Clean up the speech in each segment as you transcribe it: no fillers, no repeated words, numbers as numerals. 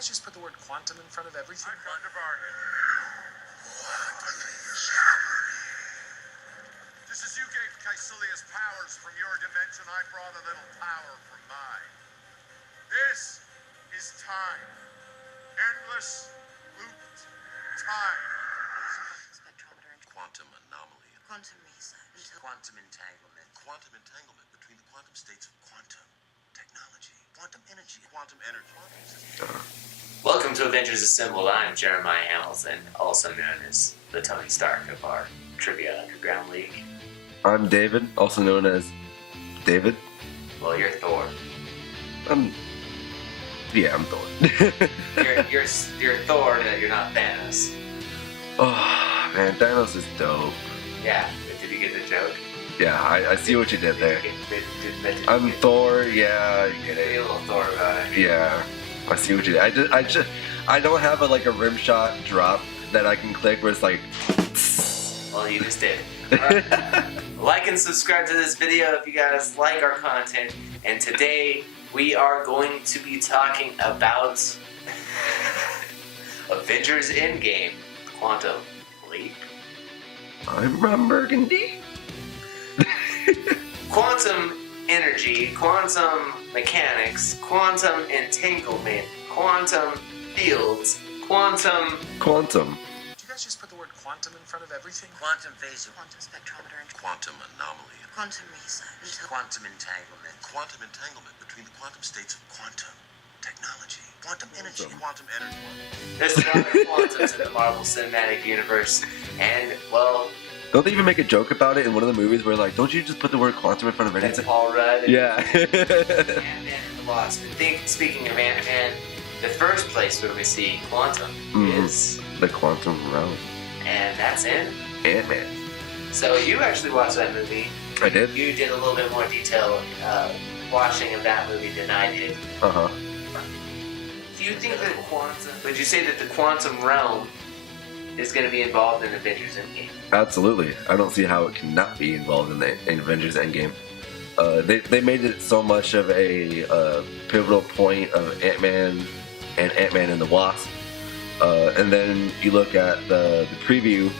guys just put the word quantum in front of everything? I'm going to bargain. Just as you gave Caecilius powers from your dimension, I brought a little power from mine. This is time. Endless looped time. Spectrometer and Quantum anomaly. quantum research. Quantum entanglement. Quantum entanglement between the quantum states of quantum technology. Quantum energy. Quantum energy. Welcome to Avengers Assemble. I'm Jeremiah Hamilton, also known as the Tony Stark of our Trivia Underground League. I'm David, also known as David. Well, you're Thor. Yeah, I'm Thor. You're Thor, but you're not Thanos. Oh, man, Thanos is dope. Yeah, did you get the joke? Yeah, I see what you did there. I'm Did Thor, yeah. you get a little Thor about it? Yeah, I see what you did. I don't have a rim shot drop that I can click where it's like... Well, you just did. Like and subscribe to this video if you guys like our content. And today we are going to be talking about Avengers Endgame, Quantum Leap. I'm Ron Burgundy. Quantum energy, quantum mechanics, quantum entanglement, quantum fields, quantum... Quantum. Do you guys just put the word quantum in front of everything? Quantum phasor. Quantum spectrometer and Quantum anomaly. quantum research. Quantum entanglement. Quantum entanglement between the quantum states of quantum technology. Quantum energy. Quantum energy. There's a lot of quantums in the Marvel Cinematic Universe, and, well... Don't they even make a joke about it in one of the movies where don't you just put the word quantum in front of anything? That's Paul Rudd. Yeah. Ant-Man and the Wasp. Speaking of Ant-Man, the first place where we see quantum is... The quantum realm. And that's in... Ant-Man. So you actually watched that movie. I did? You did a little bit more detail watching of that movie than I did. Uh-huh. Do you think that would you say that the quantum realm is going to be involved in Avengers Endgame? Absolutely. I don't see how it cannot be involved in Avengers Endgame. They made it so much of a pivotal point of Ant-Man and Ant-Man and the Wasp. And then you look at the preview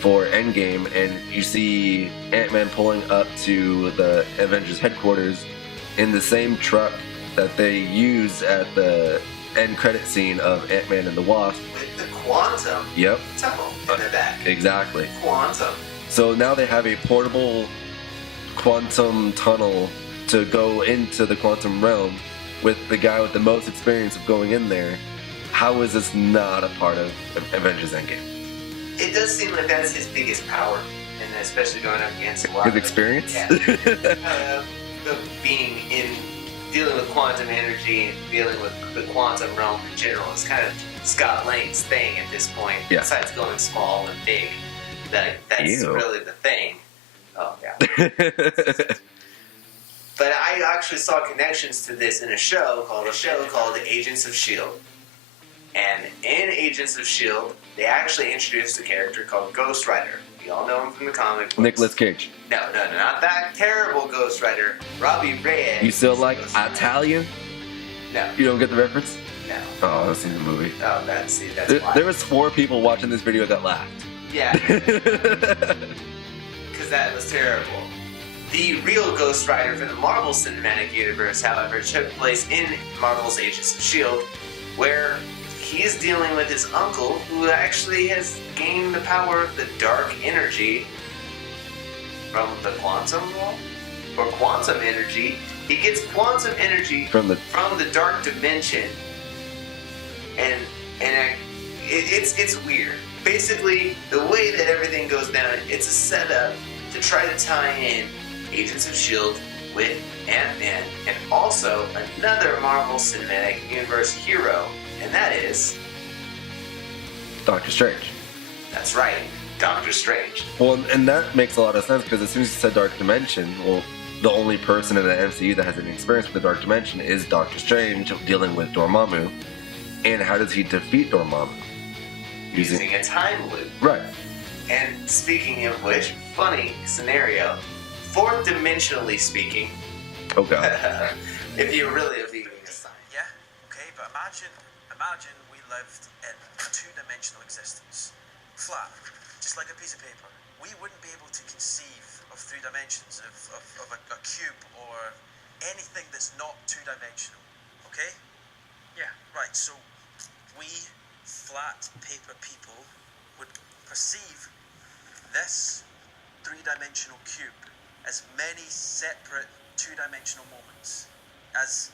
for Endgame and you see Ant-Man pulling up to the Avengers headquarters in the same truck that they use at the end credit scene of Ant-Man and the Wasp. With the quantum Yep. tunnel in the back. Exactly. Quantum. So now they have a portable quantum tunnel to go into the quantum realm with the guy with the most experience of going in there. How is this not a part of Avengers Endgame? It does seem like that's his biggest power, and especially going up against a lot His of- experience? Yeah. Being in dealing with quantum energy and dealing with the quantum realm in general is kind of Scott Lang's thing at this point. Yeah. Besides going small and big, that's Ew. really the thing. Oh yeah. But I actually saw connections to this in a show called Agents of S.H.I.E.L.D. And in Agents of S.H.I.E.L.D., they actually introduced a character called Ghost Rider. You all know him from the comic books. Nicolas Cage. No, not that terrible Ghost Rider. Robbie Reyes. You still like Ghost Rider. Italian? No, You don't get the reference? no. Oh, I've seen the movie. Oh, that's why. There was 4 people watching this video that laughed. Yeah, because that was terrible. The real Ghost Rider for the Marvel Cinematic Universe, however, took place in Marvel's Agents of S.H.I.E.L.D., where he's dealing with his uncle, who actually has gained the power of the dark energy from the quantum realm? Or quantum energy. He gets quantum energy From the... from the dark dimension, and it's weird. Basically, the way that everything goes down, it's a setup to try to tie in Agents of S.H.I.E.L.D. with Ant-Man, and also another Marvel Cinematic Universe hero, and that is... Doctor Strange. That's right, Doctor Strange. Well, and that makes a lot of sense because as soon as you said Dark Dimension, well, the only person in the MCU that has any experience with the Dark Dimension is Doctor Strange dealing with Dormammu. And how does he defeat Dormammu? Using a time loop. Right. And speaking of which, funny scenario, fourth dimensionally speaking, Oh god. if you Yeah, okay, but imagine Imagine we lived in a two-dimensional existence, flat, just like a piece of paper. We wouldn't be able to conceive of three dimensions, of a cube or anything that's not two-dimensional, okay? Yeah. Right, so we flat paper people would perceive this three-dimensional cube as many separate two-dimensional moments, as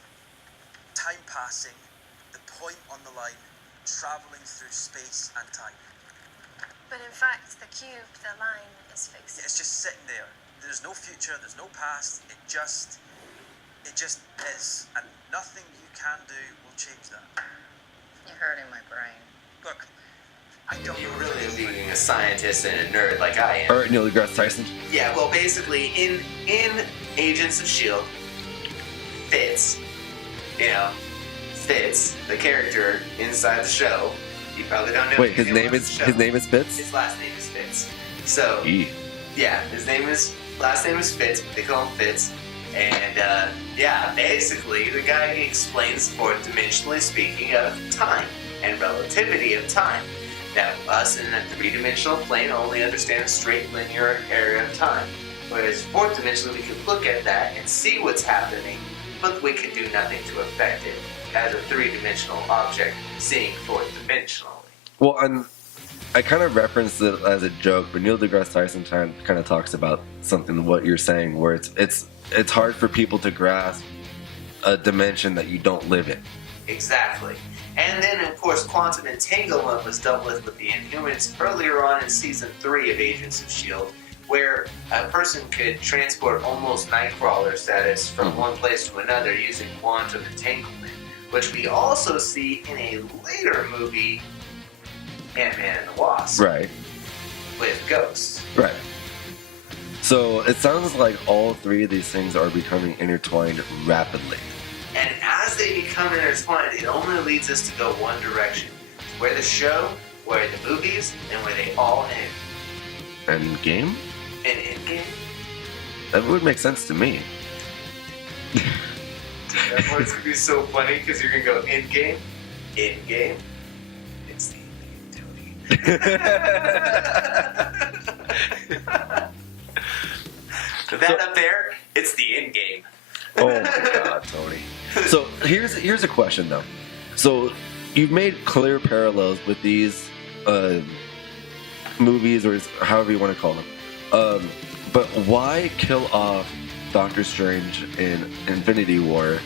time passing, the point on the line, traveling through space and time. But in fact, the cube, the line, is fixed. It's just sitting there. There's no future, there's no past, it just is. And nothing you can do will change that. You're hurting my brain. Look, I don't You're know really if being a scientist and a nerd like I am. Or Neil deGrasse Tyson. Yeah, well, basically, in Agents of S.H.I.E.L.D., Fitz, Fitz, the character inside the show, you probably don't know. Wait, if his you name watch is the show. his name is Fitz. His last name is Fitz. So, Eee. yeah, last name is Fitz, but they call him Fitz. And, yeah, basically, the guy explains, fourth dimensionally speaking, of time and relativity of time. That us in a three-dimensional plane only understand a straight linear area of time. Whereas fourth dimensionally, we can look at that and see what's happening, but we can do nothing to affect it as a three-dimensional object seeing fourth dimensionally. Well, and I kind of referenced it as a joke, but Neil deGrasse Tyson kind of talks about something what you're saying, where it's hard for people to grasp a dimension that you don't live in. Exactly. And then, of course, quantum entanglement was dealt with the Inhumans earlier on in Season 3 of Agents of S.H.I.E.L.D., where a person could transport almost Nightcrawler status from one place to another using quantum entanglement, which we also see in a later movie, Ant-Man and the Wasp, Right. with Ghost. Right. So it sounds like all three of these things are becoming intertwined rapidly. And as they become intertwined, it only leads us to go one direction. Where the show, where the movies, and where they all end. Endgame? In Endgame? That would make sense to me. That part's gonna be so funny because you're gonna go Endgame, Endgame. It's the Endgame, Tony. That up there, it's the Endgame. Oh my god, Tony. So here's a question though. So you've made clear parallels with these movies, or however you want to call them. But why kill off Doctor Strange in Infinity War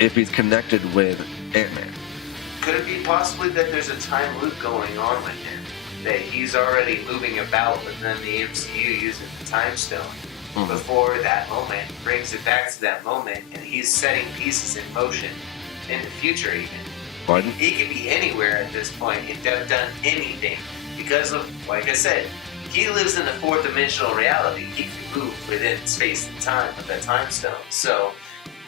if he's connected with Ant-Man? Could it be possibly that there's a time loop going on with him? That he's already moving about within the MCU using the time stone before that moment, brings it back to that moment, and he's setting pieces in motion in the future even. Pardon? He could be anywhere at this point and have done anything because of, like I said, he lives in a fourth dimensional reality. He can move within space and time with that time stone. So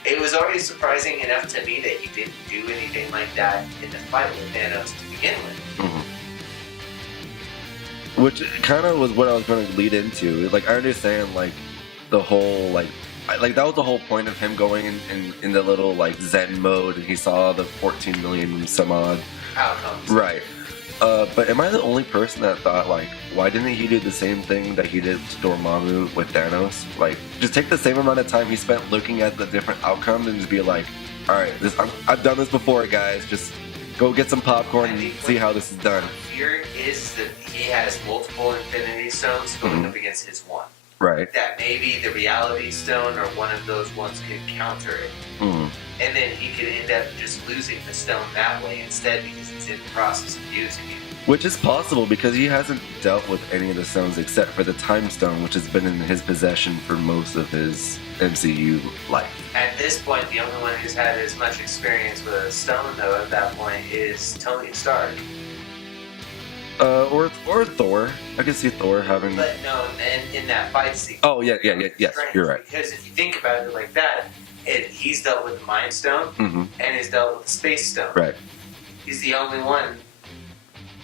it was already surprising enough to me that he didn't do anything like that in the fight with Thanos to begin with. Which kind of was what I was going to lead into. Like, I understand, like, the whole, like that was the whole point of him going in the little, like, Zen mode, and he saw the 14 million some odd Outcomes. Right. But am I the only person that thought, like, why didn't he do the same thing that he did to Dormammu with Thanos? Like, just take the same amount of time he spent looking at the different outcomes and just be like, alright, I've done this before, guys. Just go get some popcorn and see how this is done. Fear is that he has multiple Infinity Stones going up against his one. Right. That maybe the Reality Stone or one of those ones could counter it. And then he could end up just losing the stone that way instead because he's in the process of using it. Which is possible because he hasn't dealt with any of the stones except for the Time Stone, which has been in his possession for most of his MCU life. At this point, the only one who's had as much experience with a stone, though, at that point, is Tony Stark. Or Thor. I can see Thor having. But no, in that fight scene. Oh yes, you're right. Because if you think about it like that, he's dealt with the Mind Stone and he's dealt with the Space Stone. Right. He's the only one.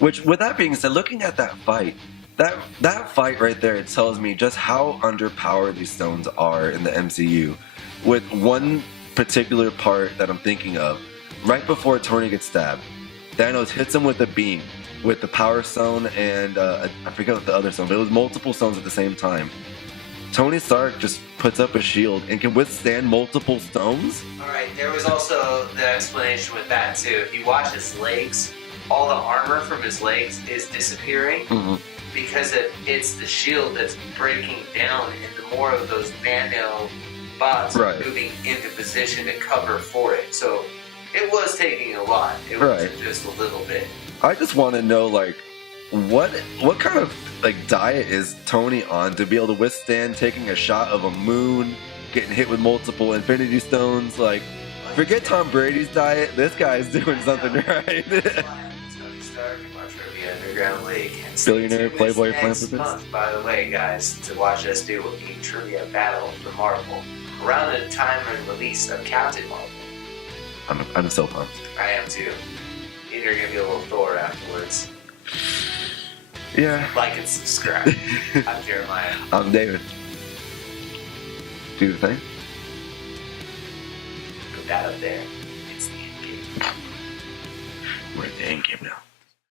Which, with that being said, looking at that fight, that fight right there, it tells me just how underpowered these stones are in the MCU. With one particular part that I'm thinking of, right before Tony gets stabbed, Thanos hits him with a beam, with the Power Stone and I forget what the other stone, but it was multiple stones at the same time. Tony Stark just puts up a shield and can withstand multiple stones? Alright, there was also the explanation with that too. If you watch his legs, all the armor from his legs is disappearing because it's the shield that's breaking down, and the more of those nano bots are moving into position to cover for it. So it was taking a lot. It wasn't just a little bit. I just want to know, like, what kind of like diet is Tony on to be able to withstand taking a shot of a moon, getting hit with multiple Infinity Stones? Like, forget Tom Brady's diet. This guy's doing something right. Tony Stark and Trivia Underground League. Billionaire Playboy next philanthropist. month, by the way, guys, to watch us do a trivia battle for Marvel around the time and release of Captain Marvel. I'm so pumped. I am too. You're gonna be a little Thor afterwards. Yeah. Like and subscribe. I'm Jeremiah. I'm David. Do the thing. Put that up there. It's the end game. We're at the end game now.